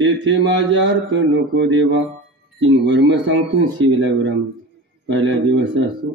तेथे माझ्या अर्थ नको देवा. तीन वर्म सांगतो शिवल्यावर पहिला दिवस असतो.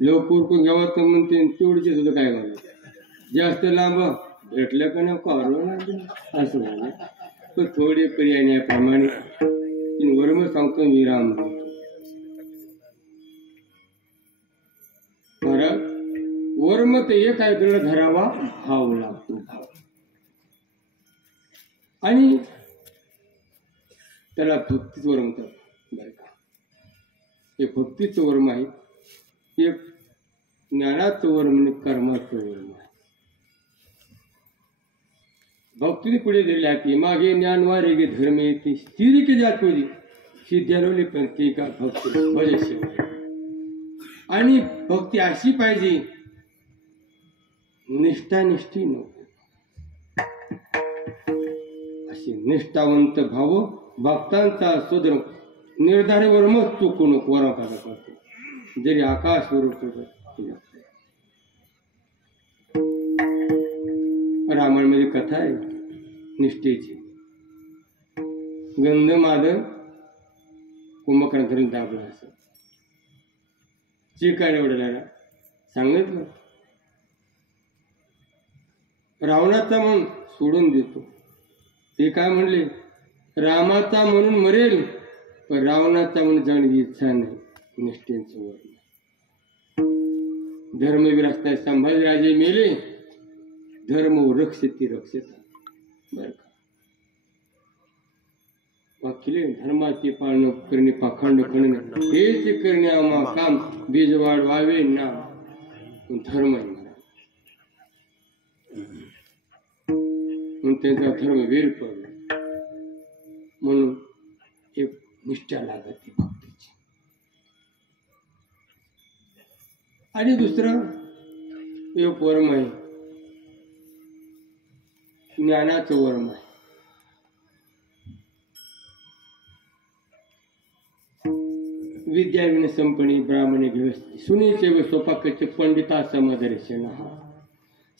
लोक उरकून घ्यावा तर म्हणते तेवढीचे सुद्धा काय म्हणा जास्त लांब भेटल्या का नको असं म्हणा. तो थोडे पर्यायाप्रमाणे तीन वर्म सांगतो मी राम. महाराज वर्म ते एक ऐकलं धरावा भाव लागतो. आणि त्याला भक्तीच वर्म म्हणतात. बरं का, हे भक्तीचं वर्म आहे. एक ज्ञानाचं वर्म आणि कर्माचं वर्म आहे. भक्तीने पुढे दिले की मागे ज्ञान वारे गे धर्म येते स्थिरी की जात होती सिद्ध्यालोली पण ती का भक्ती भजशी. आणि भक्ती अशी पाहिजे निष्ठानिष्ठी नको. निष्ठावंत भाव भक्तांचा सुद्र निर्धारेवर मग चुकू नको. वरा करतो जरी आकाश स्वरूप रामायणमध्ये कथा आहे निष्ठेची. गंधमादन कुंभकर्ण दाबला असं चिकाने उडला सांगितलं. रावणाचा मन सोडून देतो. ते काय म्हणले रामाचा म्हणून मरेल पण रावणाचा म्हणून जाण्याची इच्छा नाही. निष्ठेचं वर्ण. धर्मवीर असताना संभाजीराजे मेले. धर्म रक्षती रक्षता. बर का, वाक्य धर्माचे पालन करणे पाखंड करणे हेच करणे आम्हा काम. बीज वाढवावे ना धर्म आहे म्हणून त्यांचा धर्म वीर पडला. म्हणून एक निष्ठा लागते भक्तीची. आणि दुसरं एक वर्म आहे ज्ञानाचं वर्म आहे. विद्याविन संपणी ब्राह्मणे गृहस्थी सुनीचे व स्वपाकाचे पंडिता समदर्शन.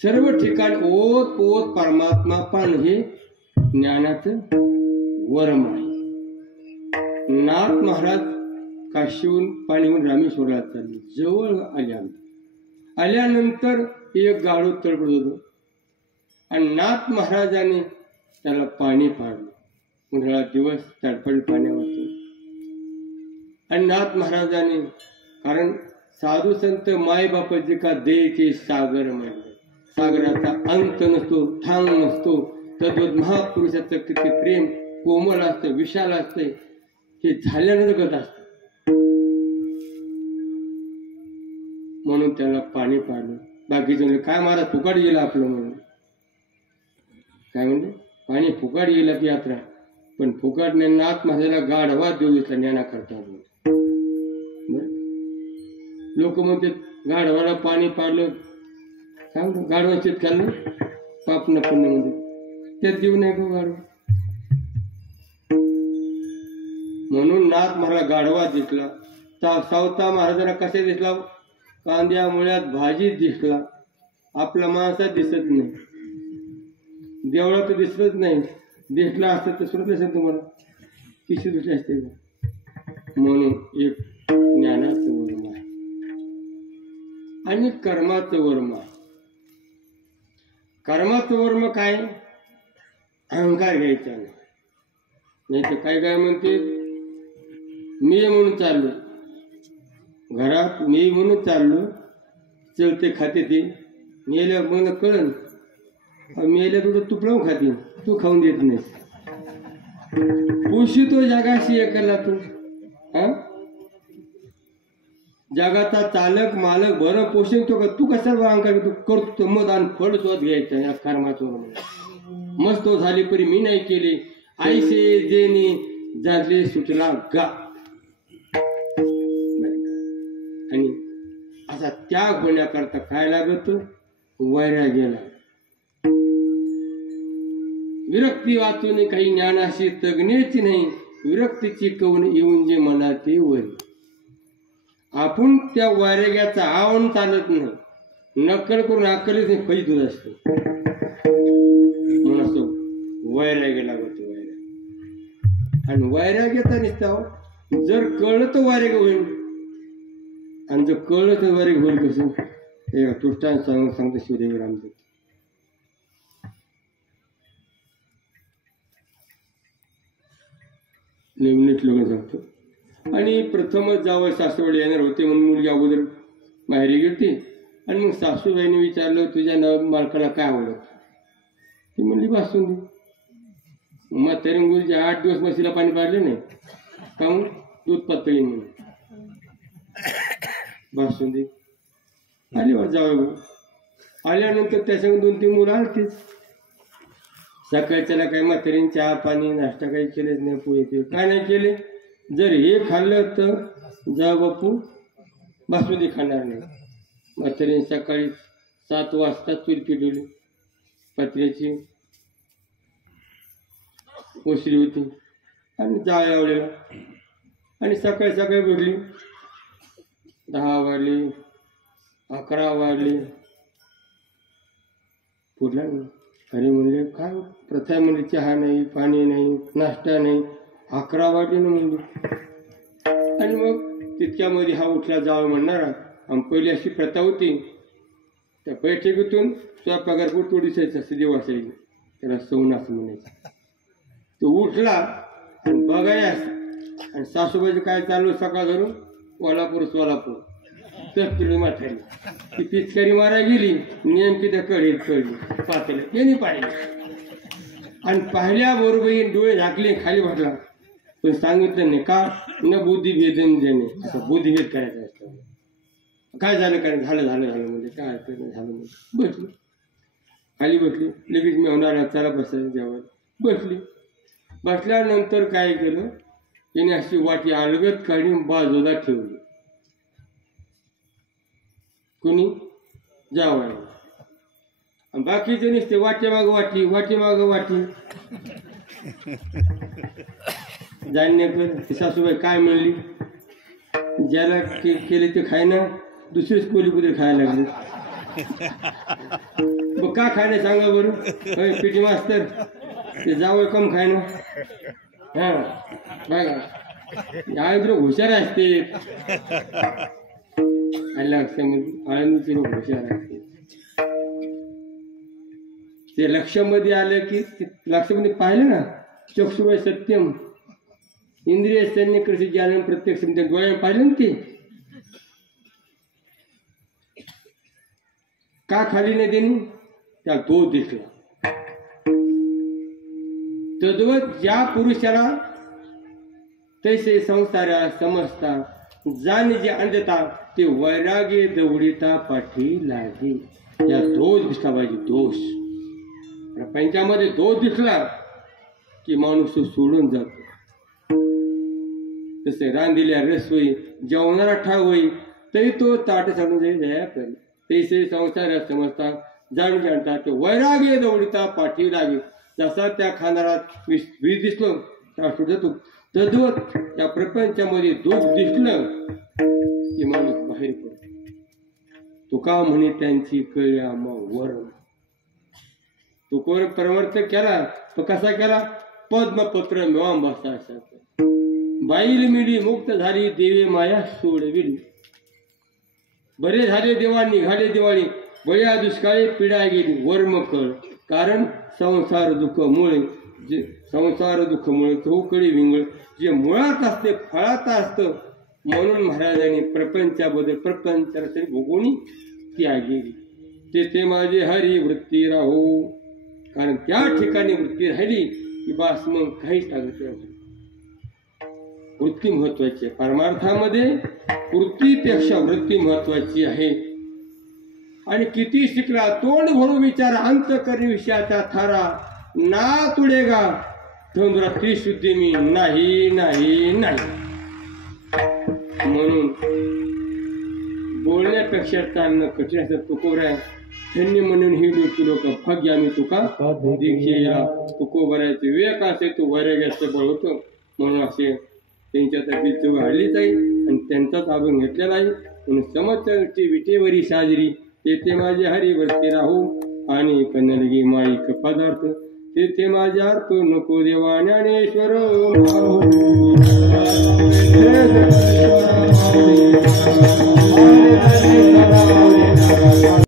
सर्व ठिकाण ओत ओत परमात्मा पान हे ज्ञानाचं वर्म आहे. नाथ महाराज काशीहून पाणीहून रामेश्वराला चालले. जवळ आले आमच्या आल्यानंतर एक गाढव तडपडत होतं आणि नाथ महाराजाने त्याला पाणी पाडलं. उन्हाळा दिवस तडफड पाण्यावरती. आणि नाथ महाराजाने, कारण साधू संत मायबापाचे का देचे सागर म्हणले, सागराचा अंत नसतो, थांग नसतो. तद्वत महापुरुषाचं किती प्रेम कोमल असतं, विशाल असतं, हे झाल्यानंतर कळत असतं. म्हणून त्याला पाणी पाडलं. बाकीचे म्हणले काय महाराज फुकाट गेलं आपलं, म्हणून काय म्हणले पाणी फुकाट गेलं की यात्रा. पण फुकाट नाही, नाथ महाराजाला गाढवा देऊ दिसला ज्ञाना करता. लोक म्हणतात गाढवाला पाणी पाडलं, काय म्हणतात गाढवा शेत खाल्लं पाप न पुण्य मध्ये, त्यात देऊ नाही गो गाढवा. म्हणून नाथ महाराज गाढवा दिसला. सावता महाराजांना कसे दिसला, कांद्या मुळ्यात भाजीत दिसला. आपला माणसात दिसत नाही, देवळात तर दिसतच नाही. दिसला असतं तर सुरत असेल तुम्हाला, किती दिसले असते. म्हणून एक ज्ञानाचं वर्म आहे आणि कर्माचं वर्म आहे. कर्माचं वर्म काय, अहंकार घ्यायचा नाही. नाही तर काय काय म्हणते, मी म्हणून चाललो घरात, मी म्हणून चाललो, चलते खाते ते, मेल्या मला कळन, मेल्या तुझं तुपळावून खाते, तू खाऊन देत नाहीस. पोषितो जगाशी एकला तू. हा, जगाचा चालक मालक बरं पोषितो का तू, कशाला अहंकार तू करतो. मग आणि फळ शोध घ्यायचं या कर्माचं. मस्त झाली परी मी नाही केले, आईसे जेने जातले सुटला गा. आणि असा त्याग होण्याकरता काय लागत, वैराग्याला. विरक्ती वाचून काही ज्ञानाशी तगण्याची नाही, विरक्तीची कवन येऊन जे मनाते वरी. आपण त्या वैराग्याचा आवण चालत नाही, नक्कल करून अक्कलीच नाही पैसे दूध असते. म्हणून असं वैराग्य लागत. वैराग्य आणि वैराग्याचा निस्ताव जर कळलं तर वैराग्य होईल, आणि जर कळलं तर वैराग्य होईल कसं, हे दृष्टांत सांगतो शिवदेव रामदेव. नेमणीच लोक सांगतो. आणि प्रथमच जावं सासूबाई येणार होते म्हणून मुलगी अगोदर माहेरी गेली. आणि मग सासूबाईने विचारलं तुझ्या मालकाला काय आवडत, ती म्हणली बासुंदी. मग तरी मुलीचे 8 दिवस म्हशीला पाणी पाडले नाही, काहून दूध पातळी म्हणून बासुंदी. आली वा जावं. आल्यानंतर त्याच्या 2-3 मुलं आलतीच. सकाळच्याला काही म्हातारीने चहा पाणी नाश्ता काही केलेच नाही, पोहे ते काय नाही केले. जर हे खाल्लं तर जा बापू बासुंदी खाणार नाही. म्हातारीने सकाळी 7 वाजता चूल पेटवली, पत्र्याची ओसरी होती आणि जाळ लावलेला. आणि सकाळी सकाळी भेटली, 10 वाजले, 11 वाजले, पुढला नाही. अरे म्हणले काय प्रथा म्हणले, चहा नाही, पाणी नाही, नाश्ता नाही, 11 वाजले ना म्हणले. आणि मग तितक्यामध्ये हा उठला जावं म्हणणारा. आणि पहिली अशी प्रथा होती, त्या बैठकीतून स्वयंपाकात तो दिसायचा, असं देव असायचं, त्याला सवण असं म्हणायचं. तो उठला आणि बघायस, आणि सासूबाईचं काय चालू सकाळ धरून सोलापूर तर पिढी म्हातारी ती पिचकारी मारायला गेली, नेमकी त्या कढीत कळली पातेलं त्यांनी पाहिलं. आणि पाहिल्याबरोबर डोळे झाकले, खाली बसला. पण सांगितलं नाही का, न बुद्धिभेदन देणे, असं बुद्धिभेद करायचा असतं. काय झालं काय झालं झालं झालं म्हणजे काय झालं म्हणजे बसली, खाली बसली. लगेच मी होणार चला बसायला जेवायला बसली. बसल्यानंतर काय केलं, तिने अशी वाटी अलगद काढून बाजूला ठेवली. कुणी जावायला. आणि बाकीचे नुसते वाटे माग वाटी, वाटे माग वाटी. जाणण्याकर सासूबाई काय म्हणली, ज्याला केले ते खायना, दुसरेच कोली कुठे खायला लागले. मग का खायला सांगा बरं, पिटी मास्तर ते जावं कम खायना. हा बघा, हुशार असते. आणि लक्षामध्ये आळंदीचे लोक हुशार असते. ते लक्षामध्ये आलं की लक्षामध्ये पाहिलं ना, चक्षुवय सत्यम इंद्रिय सैन्य कृषी ज्ञान प्रत्यक्ष डोळ्याने पाहिलं ना. ते का खाली नाही देणे, त्या तो दिसला. तद्वत ज्या पुरुषाला तैसे संसारा समजता जाणे जे अंधता ते वैराग्य दवडिता पाठी लागे. या दोष दिसला पाहिजे. दोष प्रपंचामध्ये दोष दिसला की माणूस सोडून जातो. तसे रांधिल्या रस होई जेवणारा ठाव होई तरी तो ताट साडून जाईल दया करी. तैसे संसार समजता जाणून जाणता ते वैराग्य दवडिता पाठी लागे. जसा त्या खाणारा विष दिसलो त्या सुटतो. तद्वत त्या प्रपंचामध्ये दोष दिसलं की माणूस बाहेर पडतो. तुका म्हणे त्यांची कळ्या मग वरम. तो कोण प्रवर्तक केला तो कसा केला, पद्मपत्र मिळून बसता. बाईल मिली मुक्त झाली देवी माया सोडविली. बरे झाले देवा निघाले दिवाळी बळ्या दुष्काळी पिढा गेली वर्म कळ. कारण संसार दुःखमुळे संसार दुःखमुळे चौकडी विंगळ जे मुळात असते फळात असतं. म्हणून महाराजांनी प्रपंचाबद्दल प्रपंच भोगवणी त्यागी. तेथे माझे हरी वृत्ती राहो. कारण त्या ठिकाणी वृत्ती राहिली की बास मग काहीच लागत नाही. वृत्ती महत्वाची आहे. परमार्थामध्ये वृत्तीपेक्षा वृत्ती महत्वाची आहे. आणि किती शिकला तोंड भरून विचार अंत करी विषयाचा थारा ना तुडेगा धनुरा त्रिशुद्धी मी नाही नाही नाही. म्हणून बोलण्यापेक्षा चालणं कठीण असं. तुकोबरा धन्य म्हणून ही लोक भाग्य आम्ही तुका दीक्षेला. तुकोबराचे विवेक असे तो वैराग्याचं बळ होतं. म्हणून असे त्यांच्यासाठी चव हल्लीच आहे आणि त्यांचाच अभंग घेतलेला आहे. म्हणून समर्थची विटेवरी साजरी तेथे माझे हरिवरती राहू. आणि कन्नडगी माईक पदार्थ तेथे माझ्या अर्थ नको देवा ज्ञानेश्वर. Hare